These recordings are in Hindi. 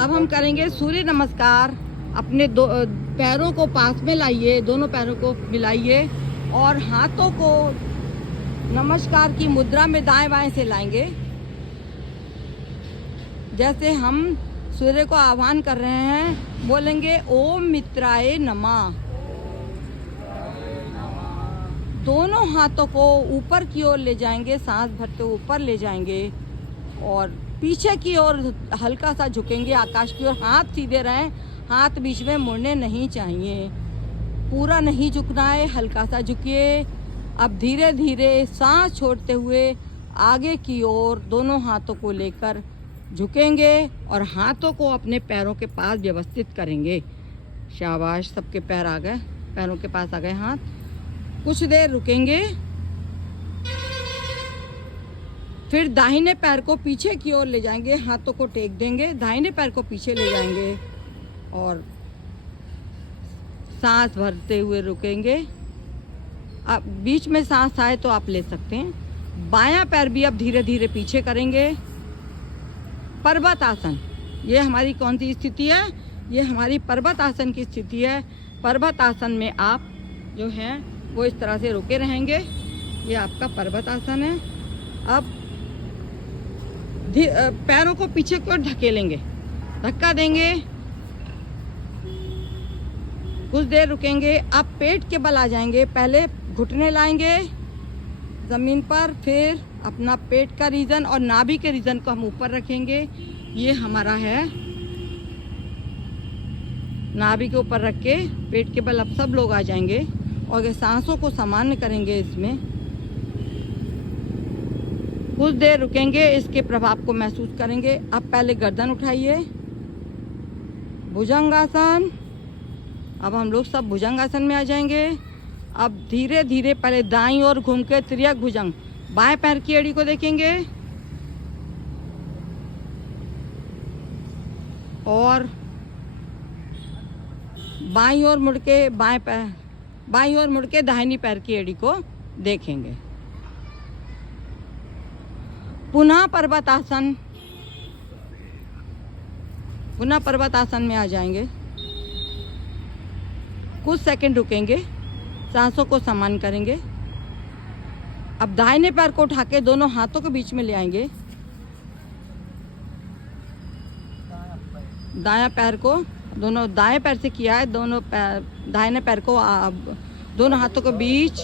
अब हम करेंगे सूर्य नमस्कार। अपने पैरों को पास में लाइए, दोनों पैरों को मिलाइए और हाथों को नमस्कार की मुद्रा में दाएं बाएं से लाएंगे। जैसे हम सूर्य को आह्वान कर रहे हैं, बोलेंगे ओम मित्राय नमः। दोनों हाथों को ऊपर की ओर ले जाएंगे, सांस भरते हुए ऊपर ले जाएंगे और पीछे की ओर हल्का सा झुकेंगे आकाश की ओर। हाथ सीधे रहें, हाथ बीच में मुड़ने नहीं चाहिए, पूरा नहीं झुकना है, हल्का सा झुकिए। अब धीरे धीरे सांस छोड़ते हुए आगे की ओर दोनों हाथों को लेकर झुकेंगे और हाथों को अपने पैरों के पास व्यवस्थित करेंगे। शाबाश, सबके पैर आ गए, पैरों के पास आ गए हाथ। कुछ देर रुकेंगे, फिर दाहिने पैर को पीछे की ओर ले जाएंगे, हाथों को टेक देंगे, दाहिने पैर को पीछे ले जाएंगे और सांस भरते हुए रुकेंगे। अब बीच में सांस आए तो आप ले सकते हैं। बायां पैर भी अब धीरे धीरे पीछे करेंगे। पर्वत आसन, ये हमारी कौन सी स्थिति है? ये हमारी पर्वत आसन की स्थिति है। पर्वत आसन में आप जो है वो इस तरह से रुके रहेंगे। ये आपका पर्वत आसन है। अब पैरों को पीछे की ओर धकेलेंगे, धक्का देंगे, कुछ देर रुकेंगे। अब पेट के बल आ जाएंगे, पहले घुटने लाएंगे ज़मीन पर, फिर अपना पेट का रीजन और नाभि के रीजन को हम ऊपर रखेंगे। ये हमारा है, नाभि के ऊपर रख के पेट के बल अब सब लोग आ जाएंगे और सांसों को सामान्य करेंगे। इसमें कुछ देर रुकेंगे, इसके प्रभाव को महसूस करेंगे। अब पहले गर्दन उठाइए, भुजंगासन। अब हम लोग सब भुजंगासन में आ जाएंगे। अब धीरे धीरे पहले दाईं ओर घूम के त्रियक भुजंग, बाएं पैर की एड़ी को देखेंगे और बाईं ओर मुड़ के बाईं ओर मुड़ के दाहिनी पैर की एड़ी को देखेंगे। पुनः पर्वतासन, पुनः पर्वतासन में आ जाएंगे। कुछ सेकंड रुकेंगे, सांसों को समान करेंगे। अब दाहिने पैर को उठा के दोनों हाथों के बीच में ले आएंगे। दायां पैर को, दोनों दाएं पैर से किया है, दोनों पैर दाहिने पैर को दोनों हाथों के बीच,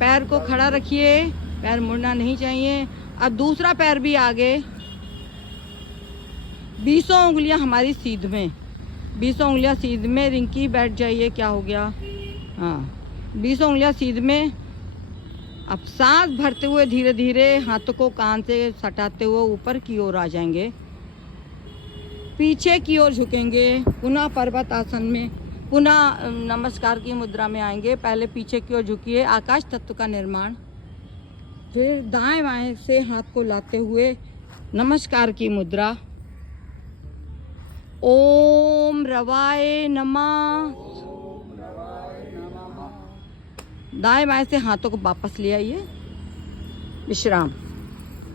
पैर को खड़ा रखिए, पैर मुड़ना नहीं चाहिए। अब दूसरा पैर भी आगे, 20 उंगलियां हमारी सीध में, 20 उंगलियां सीध में। रिंकी बैठ जाइए, क्या हो गया? हाँ, 20 उंगलियां सीध में। अब सांस भरते हुए धीरे धीरे हाथों को कान से सटाते हुए ऊपर की ओर आ जाएंगे, पीछे की ओर झुकेंगे। पुनः पर्वत आसन में, पुनः नमस्कार की मुद्रा में आएंगे। पहले पीछे की ओर झुकिए, आकाश तत्व का निर्माण। फिर दाएं बाएं से हाथ को लाते हुए नमस्कार की मुद्रा। ओम रवाय नमः। दाएं बाएं से हाथों को वापस ले आइए, विश्राम।